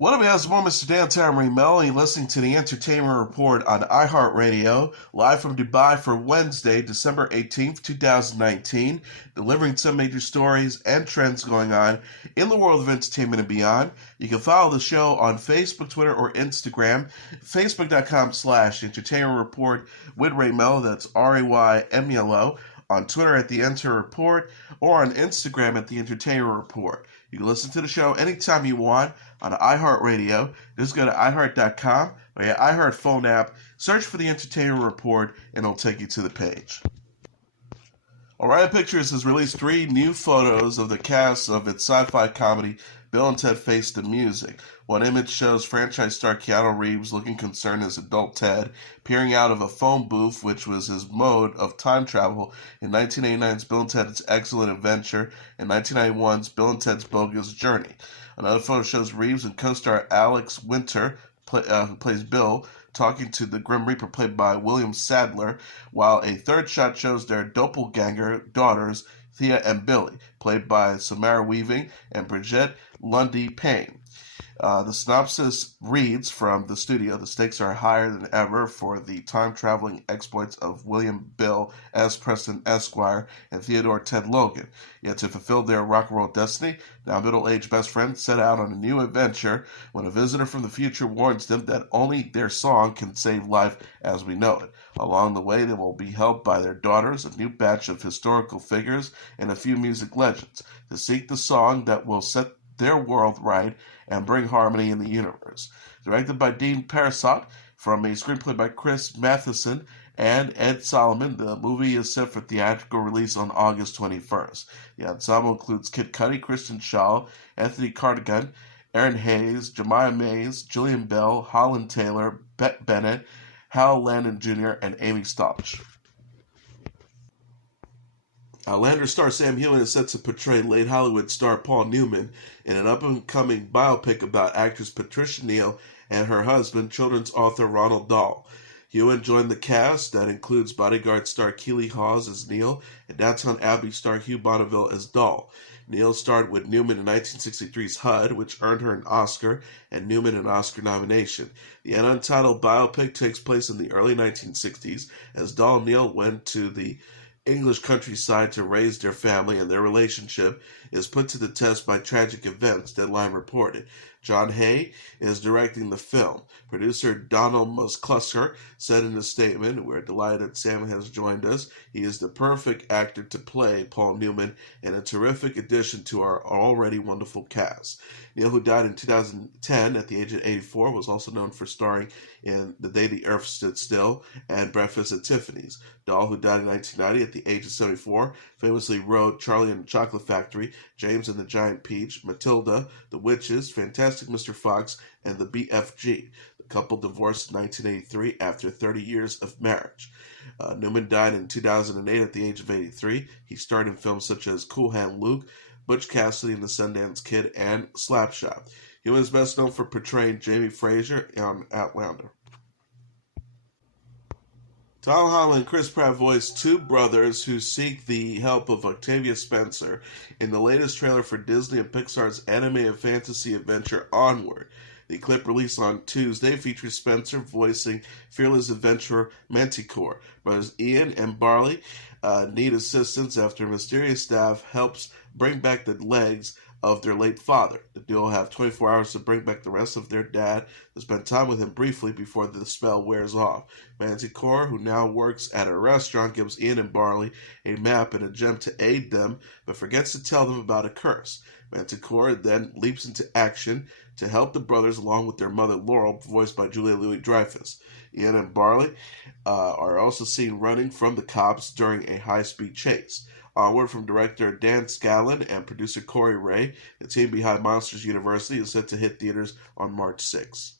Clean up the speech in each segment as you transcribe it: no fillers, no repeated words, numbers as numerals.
What up, guys? More Mr. Dan Tarantina. You're listening to the Entertainment Report on iHeartRadio, live from Dubai for Wednesday, December 18th, 2019, delivering some major stories and trends going on in the world of entertainment and beyond. You can follow the show on Facebook, Twitter, or Instagram, facebook.com/Entertainment Report with Ray Melo, that's RAYMELO, on Twitter at The Enter Report, or on Instagram at The Entertainment Report. You can listen to the show anytime you want on iHeartRadio. Just go to iHeart.com or your iHeart phone app, search for The Entertainment Report, and it'll take you to the page. Orion Pictures has released 3 new photos of the cast of its sci-fi comedy Bill and Ted Face the Music. One image shows franchise star Keanu Reeves looking concerned as adult Ted, peering out of a phone booth, which was his mode of time travel in 1989's Bill and Ted's Excellent Adventure and 1991's Bill and Ted's Bogus Journey. Another photo shows Reeves and co-star Alex Winter, who plays Bill, talking to the Grim Reaper played by William Sadler, while a third shot shows their doppelganger daughters, Thea and Billy, played by Samara Weaving and Bridget Lundy Payne. The synopsis reads from the studio: the stakes are higher than ever for the time-traveling exploits of William Bill S. Preston Esquire and Theodore Ted Logan. Yet to fulfill their rock and roll destiny, now middle-aged best friends set out on a new adventure when a visitor from the future warns them that only their song can save life as we know it. Along the way, they will be helped by their daughters, a new batch of historical figures, and a few music legends to seek the song that will set their world right and bring harmony in the universe. Directed by Dean Parisot, from a screenplay by Chris Matheson and Ed Solomon, the movie is set for theatrical release on August 21st. The ensemble includes Kid Cudi, Kristen Shaw, Anthony Cardigan, Aaron Hayes, Jemiah Mays, Jillian Bell, Holland Taylor, Bette Bennett, Hal Landon Jr., and Amy Stotch. Outlander star Sam Heughan is set to portray late Hollywood star Paul Newman in an up-and-coming biopic about actress Patricia Neal and her husband, children's author Roald Dahl. Heughan joined the cast that includes Bodyguard star Keely Hawes as Neal and Downton Abbey star Hugh Bonneville as Dahl. Neal starred with Newman in 1963's HUD, which earned her an Oscar, and Newman an Oscar nomination. The untitled biopic takes place in the early 1960s as Dahl and Neal went to the English countryside to raise their family, and their relationship is put to the test by tragic events, Deadline reported. John Hay is directing the film. Producer Donald McClusker said in a statement, "We're delighted Sam has joined us. He is the perfect actor to play Paul Newman and a terrific addition to our already wonderful cast." Neal, who died in 2010 at the age of 84, was also known for starring in The Day the Earth Stood Still and Breakfast at Tiffany's. Dahl, who died in 1990 at the age of 74, famously wrote Charlie and the Chocolate Factory, James and the Giant Peach, Matilda, The Witches, Fantastic Mr. Fox, and The BFG. The couple divorced in 1983 after 30 years of marriage. Newman died in 2008 at the age of 83. He starred in films such as Cool Hand Luke, Butch Cassidy and the Sundance Kid, and Slapshot. He was best known for portraying Jamie Fraser on Outlander. Tom Holland and Chris Pratt voiced 2 brothers who seek the help of Octavia Spencer in the latest trailer for Disney and Pixar's animated fantasy adventure Onward. The clip released on Tuesday features Spencer voicing fearless adventurer Manticore. Brothers Ian and Barley need assistance after mysterious staff helps bring back the legs of their late father. The duo have 24 hours to bring back the rest of their dad to spend time with him briefly before the spell wears off. Manticore, who now works at a restaurant, gives Ian and Barley a map and a gem to aid them, but forgets to tell them about a curse. Manticore then leaps into action to help the brothers along with their mother Laurel, voiced by Julia Louis-Dreyfus. Ian and Barley are also seen running from the cops during a high-speed chase. Onward, from director Dan Scanlon and producer Corey Ray, the team behind Monsters University, is set to hit theaters on March 6.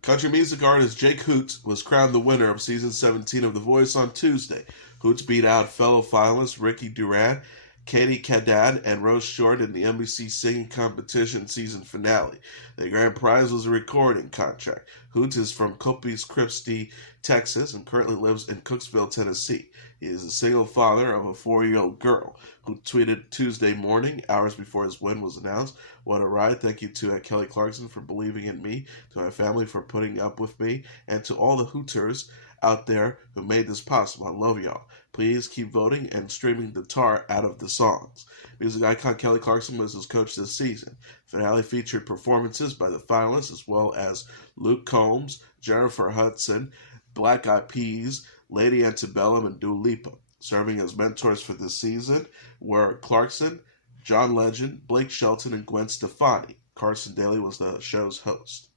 Country music artist Jake Hoot was crowned the winner of season 17 of The Voice on Tuesday. Hoot beat out fellow finalist Ricky Duran, Katie Caddad and Rose Short in the NBC Singing Competition season finale. The grand prize was a recording contract. Hoot is from Corpus Christi, Texas, and currently lives in Cooksville, Tennessee. He is a single father of a 4-year-old girl who tweeted Tuesday morning, hours before his win was announced, "What a ride. Thank you to Kelly Clarkson for believing in me, to my family for putting up with me, and to all the Hooters out there who made this possible. I love y'all. Please keep voting and streaming the tar out of the songs." Music icon Kelly Clarkson was his coach this season. The finale featured performances by the finalists as well as Luke Combs, Jennifer Hudson, Black Eyed Peas, Lady Antebellum, and Dua Lipa. Serving as mentors for this season were Clarkson, John Legend, Blake Shelton, and Gwen Stefani. Carson Daly was the show's host.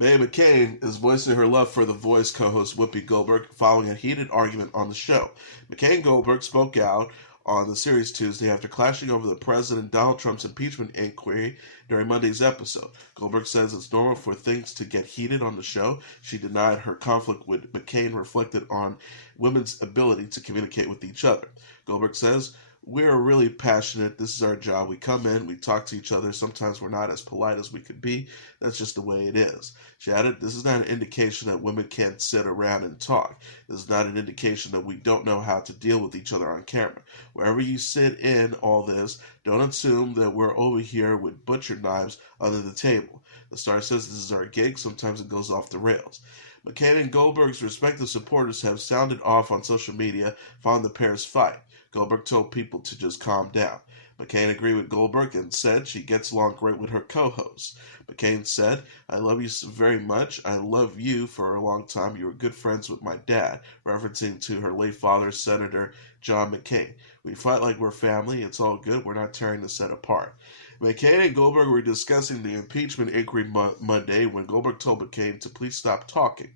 Meghan McCain is voicing her love for The Voice co-host Whoopi Goldberg following a heated argument on the show. McCain and Goldberg spoke out on the series Tuesday after clashing over the President Donald Trump's impeachment inquiry during Monday's episode. Goldberg says it's normal for things to get heated on the show. She denied her conflict with McCain reflected on women's ability to communicate with each other. Goldberg says, "We're really passionate. This is our job. We come in, we talk to each other. Sometimes we're not as polite as we could be. That's just the way it is." She added, "This is not an indication that women can't sit around and talk. This is not an indication that we don't know how to deal with each other on camera. Wherever you sit in all this, don't assume that we're over here with butcher knives under the table. The star says this is our gig. Sometimes it goes off the rails." McCain and Goldberg's respective supporters have sounded off on social media following the pair's fight. Goldberg told people to just calm down. McCain agreed with Goldberg and said she gets along great with her co-hosts. McCain said, "I love you very much. I love you for a long time. You were good friends with my dad," referencing to her late father, Senator John McCain. "We fight like we're family. It's all good. We're not tearing the set apart." McCain and Goldberg were discussing the impeachment inquiry Monday when Goldberg told McCain to please stop talking.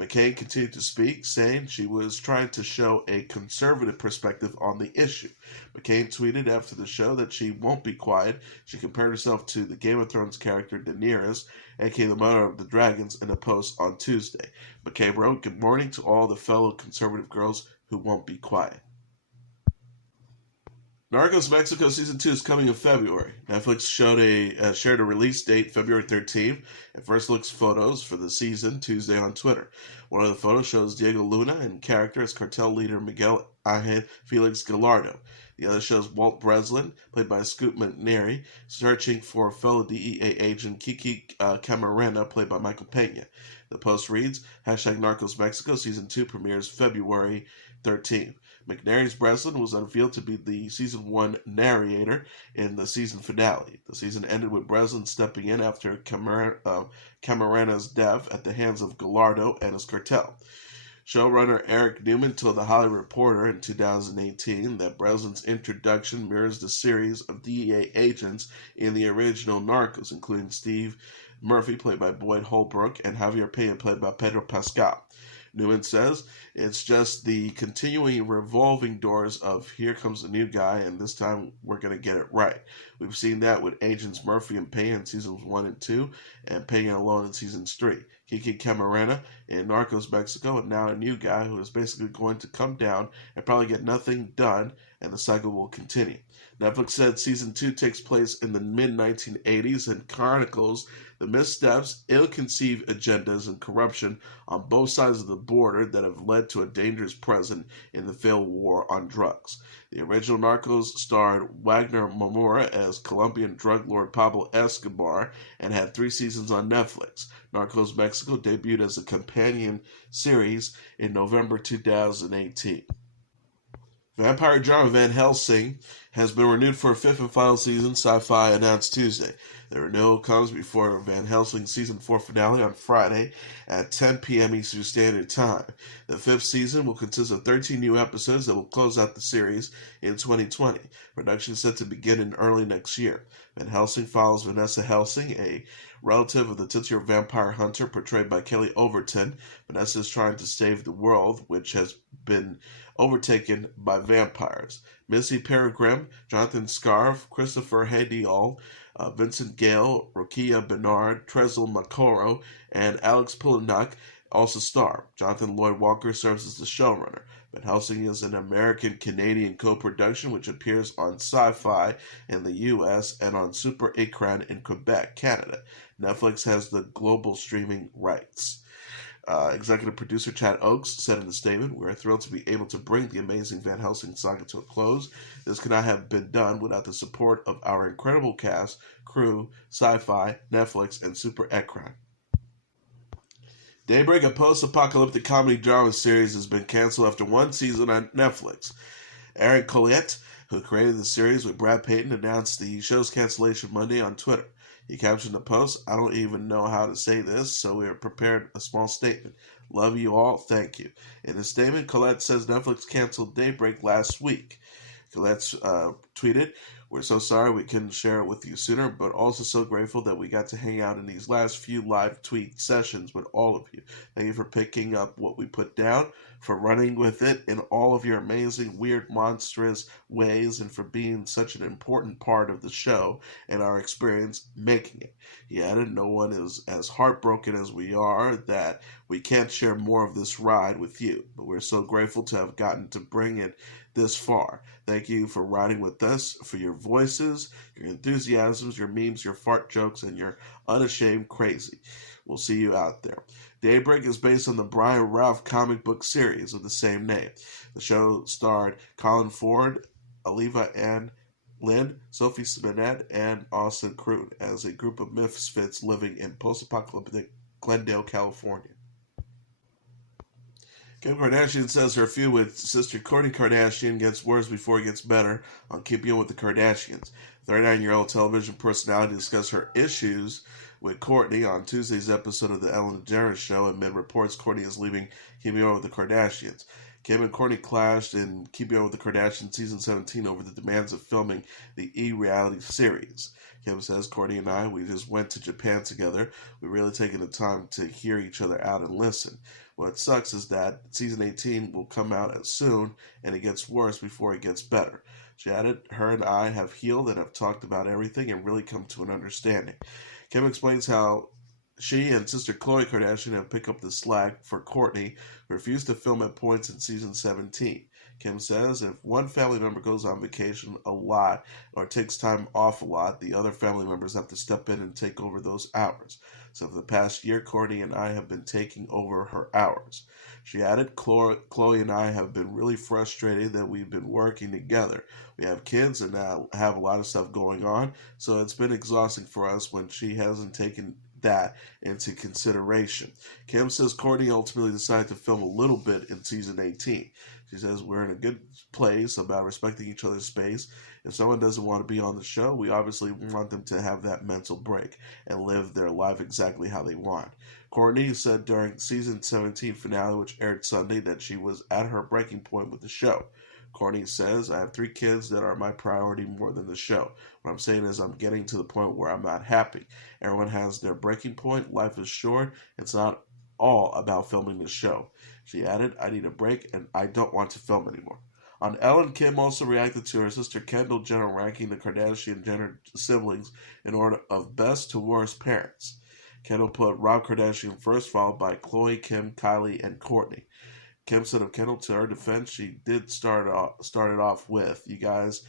McCain continued to speak, saying she was trying to show a conservative perspective on the issue. McCain tweeted after the show that she won't be quiet. She compared herself to the Game of Thrones character Daenerys, aka the mother of the dragons, in a post on Tuesday. McCain wrote, "Good morning to all the fellow conservative girls who won't be quiet." Narcos Mexico Season 2 is coming in February. Netflix shared a release date, February 13th, and first looks photos for the season Tuesday on Twitter. One of the photos shows Diego Luna in character as cartel leader Miguel Ángel Felix Gallardo. The other shows Walt Breslin, played by Scoot McNairy, searching for fellow DEA agent Kiki Camarena, played by Michael Pena. The post reads, #Narcos Mexico Season 2 premieres February 13th. McNairy's Breslin was unveiled to be the Season 1 narrator in the season finale. The season ended with Breslin stepping in after Camarena's death at the hands of Gallardo and his cartel. Showrunner Eric Newman told The Hollywood Reporter in 2018 that Breslin's introduction mirrors the series of DEA agents in the original Narcos, including Steve Murphy, played by Boyd Holbrook, and Javier Pena, played by Pedro Pascal. Newman says, "It's just the continuing revolving doors of here comes a new guy, and this time we're going to get it right. We've seen that with Agents Murphy and Pena in Seasons 1 and 2, and Pena alone in Seasons 3. Kiki Camarena in Narcos Mexico, and now a new guy who is basically going to come down and probably get nothing done, and the cycle will continue." Netflix said Season 2 takes place in the mid-1980s and chronicles the missteps, ill-conceived agendas, and corruption on both sides of the border that have led to a dangerous present in the failed war on drugs. The original Narcos starred Wagner Moura as Colombian drug lord Pablo Escobar and had 3 seasons on Netflix. Narcos Mexico debuted as a companion series in November 2018. Vampire genre Van Helsing has been renewed for a 5th and final season, Syfy announced Tuesday. The renewal comes before Van Helsing Season 4 finale on Friday at 10 p.m. Eastern Standard Time. The 5th season will consist of 13 new episodes that will close out the series in 2020. Production is set to begin in early next year. Van Helsing follows Vanessa Helsing, a relative of the titular vampire hunter portrayed by Kelly Overton. Vanessa is trying to save the world, which has been overtaken by vampires. Missy Peregrine, Jonathan Scarf, Christopher Hadiol, Vincent Gale, Rokia Bernard, Trezl Makoro, and Alex Pulanak also star. Jonathan Lloyd Walker serves as the showrunner. Van Helsing is an American-Canadian co-production which appears on Syfy in the U.S. and on Super Écran in Quebec, Canada. Netflix has the global streaming rights. Executive producer Chad Oakes said in a statement, "We're thrilled to be able to bring the amazing Van Helsing saga to a close. This could not have been done without the support of our incredible cast, crew, Syfy, Netflix, and Super Écran." Daybreak, a post-apocalyptic comedy drama series, has been canceled after one season on Netflix. Aaron Colliette, who created the series with Brad Payton, announced the show's cancellation Monday on Twitter. He captioned the post, "I don't even know how to say this, so we have prepared a small statement. Love you all, thank you." In a statement, Colette says Netflix canceled Daybreak last week. Colette tweeted, "We're so sorry we couldn't share it with you sooner, but also so grateful that we got to hang out in these last few live tweet sessions with all of you. Thank you for picking up what we put down, for running with it in all of your amazing, weird, monstrous ways, and for being such an important part of the show and our experience making it." He added, "No one is as heartbroken as we are that we can't share more of this ride with you, but we're so grateful to have gotten to bring it this far. Thank you for riding with us, for your voices, your enthusiasms, your memes, your fart jokes, and your unashamed crazy. We'll see you out there." Daybreak is based on the Brian Ralph comic book series of the same name. The show starred Colin Ford, Aliva Ann Lynn, Sophie Smollett, and Austin Kroon as a group of misfits living in post-apocalyptic Glendale, California. Kim Kardashian says her feud with sister Kourtney Kardashian gets worse before it gets better on Keeping Up with the Kardashians. 39-year-old television personality discussed her issues with Kourtney on Tuesday's episode of The Ellen DeGeneres Show amid reports Kourtney is leaving Keeping Up with the Kardashians. Kim and Kourtney clashed in Keeping Up with the Kardashians Season 17 over the demands of filming the E! reality series. Kim says, "Kourtney and we just went to Japan together. We really taken the time to hear each other out and listen. What sucks is that Season 18 will come out as soon, and it gets worse before it gets better." She added, "Her and I have healed and have talked about everything and really come to an understanding." Kim explains how she and sister Khloe Kardashian have picked up the slack for Kourtney, who refused to film at points in Season 17. Kim says if one family member goes on vacation a lot or takes time off a lot, the other family members have to step in and take over those hours. So for the past year, Kourtney and I have been taking over her hours. She added, Khloe and I have been really frustrated that we've been working together. We have kids and have a lot of stuff going on, so it's been exhausting for us when she hasn't taken that into consideration. Kim says Kourtney ultimately decided to film a little bit in Season 18. She says, "We're in a good place about respecting each other's space. If someone doesn't want to be on the show, we obviously want them to have that mental break and live their life exactly how they want." Kourtney said during Season 17 finale, which aired Sunday, that she was at her breaking point with the show. Kourtney says, "I have 3 kids that are my priority more than the show. What I'm saying is I'm getting to the point where I'm not happy. Everyone has their breaking point. Life is short. It's not all about filming the show." She added, "I need a break and I don't want to film anymore." On Ellen, Kim also reacted to her sister Kendall Jenner ranking the Kardashian Jenner siblings in order of best to worst parents. Kendall put Rob Kardashian first, followed by Khloe, Kim, Kylie, and Kourtney. Kim said of Kendall, to her defense, she did start it off with, "You guys,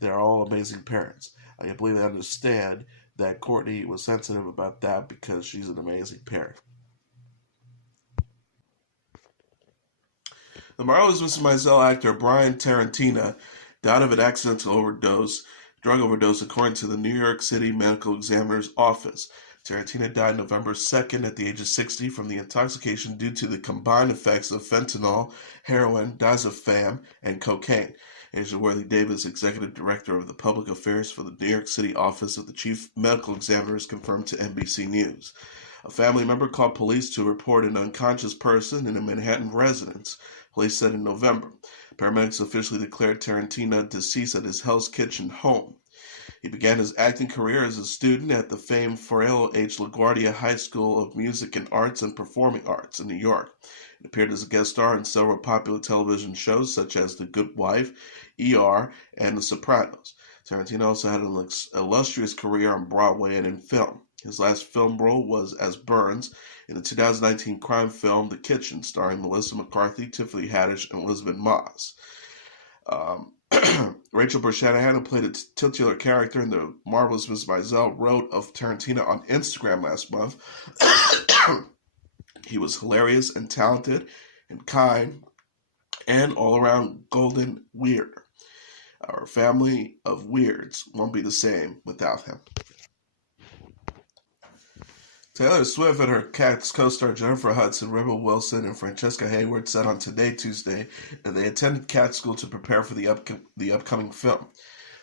they're all amazing parents. I can't believe they understand that Kourtney was sensitive about that because she's an amazing parent." The marvelous Mrs. Maisel actor Brian Tarantina died of an accidental drug overdose, according to the New York City Medical Examiner's Office. Tarantina died November 2nd at the age of 60 from the intoxication due to the combined effects of fentanyl, heroin, diazepam, and cocaine. Asia Worthy-Davis, executive director of the public affairs for the New York City Office of the Chief Medical Examiner, confirmed to NBC News. A family member called police to report an unconscious person in a Manhattan residence. Police said in November. Paramedics officially declared Tarantina deceased at his Hell's Kitchen home. He began his acting career as a student at the famed Farello H. LaGuardia High School of Music and Arts and Performing Arts in New York. He appeared as a guest star in several popular television shows such as The Good Wife, ER, and The Sopranos. Tarantina also had an illustrious career on Broadway and in film. His last film role was as Burns in the 2019 crime film The Kitchen, starring Melissa McCarthy, Tiffany Haddish, and Elizabeth Moss. Rachel Brosnahan, who played a titular character in The Marvelous Miss Maisel, wrote of Tarantina on Instagram last month. He was hilarious and talented and kind and all-around golden weird. Our family of weirds won't be the same without him. Taylor Swift and her Cats co-star Jennifer Hudson, Rebel Wilson, and Francesca Hayward said on Tuesday, that they attended Cat School to prepare for the upcoming film.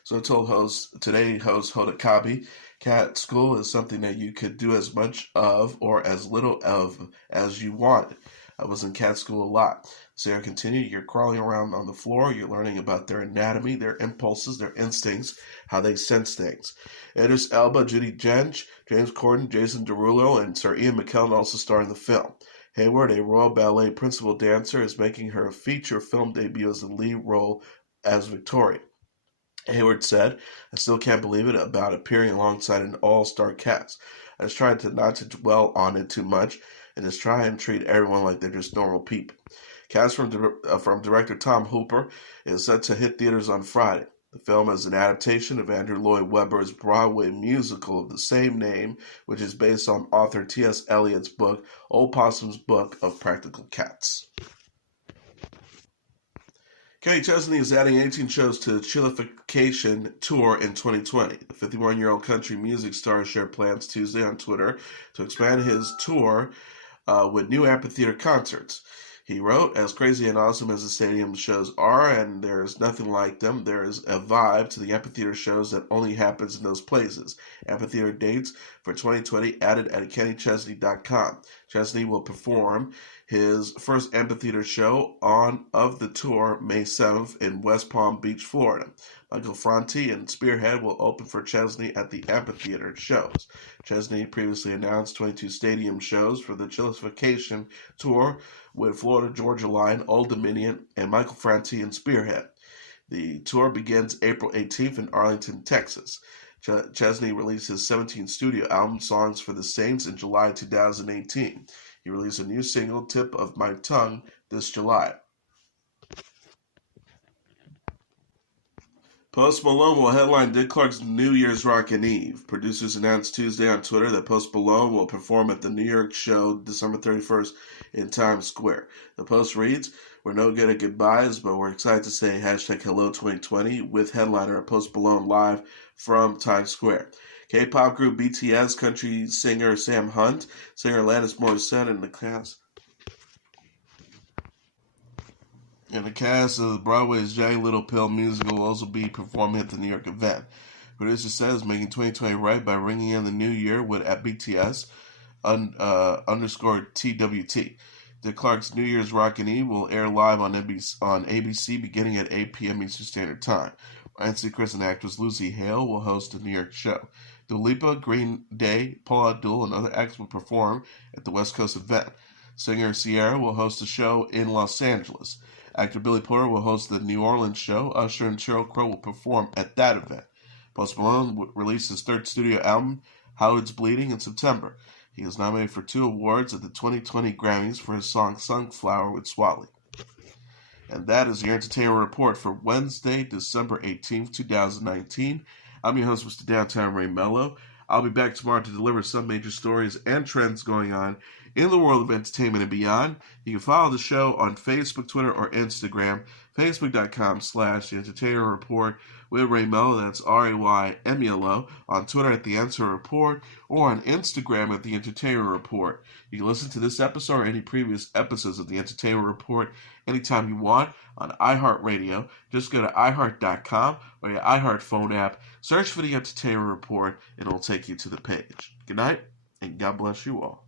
So told host Hoda Kotb, Cat School is something that you could do as much of or as little of as you wanted. I was in Cat School a lot. Sarah continued, you're crawling around on the floor, you're learning about their anatomy, their impulses, their instincts, how they sense things. Idris Elba, Judi Dench, James Corden, Jason Derulo, and Sir Ian McKellen also star in the film. Hayward, a Royal Ballet principal dancer, is making her feature film debut as the lead role as Victoria. Hayward said, I still can't believe it about appearing alongside an all-star cast. I was trying not to dwell on it too much and just try and treat everyone like they're just normal people. Cast from director Tom Hooper is set to hit theaters on Friday. The film is an adaptation of Andrew Lloyd Webber's Broadway musical of the same name, which is based on author T.S. Eliot's book, Old Possum's Book of Practical Cats. Kenny Chesney is adding 18 shows to the Chillaxification tour in 2020. The 51-year-old country music star shared plans Tuesday on Twitter to expand his tour with new amphitheater concerts. He wrote, as crazy and awesome as the stadium shows are, and there is nothing like them, there is a vibe to the amphitheater shows that only happens in those places. Amphitheater dates for 2020 added at kennychesney.com. Chesney will perform his first amphitheater show of the tour May 7th in West Palm Beach, Florida. Michael Franti and Spearhead will open for Chesney at the amphitheater shows. Chesney previously announced 22 stadium shows for the Chillaxification tour with Florida Georgia Line, Old Dominion, and Michael Franti and Spearhead. The tour begins April 18th in Arlington, Texas. Chesney released his 17th studio album, Songs for the Saints, in July 2018. He released a new single, Tip of My Tongue, this July. Post Malone will headline Dick Clark's New Year's Rockin' Eve. Producers announced Tuesday on Twitter that Post Malone will perform at the New York show December 31st in Times Square. The Post reads, we're no good at goodbyes, but we're excited to say hashtag Hello 2020 with headliner Post Malone live from Times Square. K-pop group BTS, country singer Sam Hunt, singer Alanis Morissette, and the cast of Broadway's Jagged Little Pill musical will also be performing at the New York event. Producer says making 2020 right by ringing in the new year with at BTS _TWT. Dick Clark's New Year's Rockin' Eve will air live on ABC beginning at 8 p.m. Eastern Standard Time. Nancy Chris and actress Lucy Hale will host the New York show. Dua Lipa, Green Day, Paul Abdul, and other acts will perform at the West Coast event. Singer Ciara will host a show in Los Angeles. Actor Billy Porter will host the New Orleans show. Usher and Sheryl Crow will perform at that event. Post Malone released his third studio album, How It's Bleeding, in September. He is nominated for 2 awards at the 2020 Grammys for his song Sunflower with Swally. And that is your Entertainment Report for Wednesday, December 18th, 2019. I'm your host, Mr. Downtown Ray Melo. I'll be back tomorrow to deliver some major stories and trends going on in the world of entertainment and beyond. You can follow the show on Facebook, Twitter, or Instagram. Facebook.com/The Entertainer Report with Ray Melo, that's RAYMELO. On Twitter at The Answer Report, or on Instagram at The Entertainer Report. You can listen to this episode or any previous episodes of The Entertainer Report anytime you want on iHeartRadio. Just go to iHeart.com or your iHeart phone app, search for The Entertainer Report, and it'll take you to the page. Good night, and God bless you all.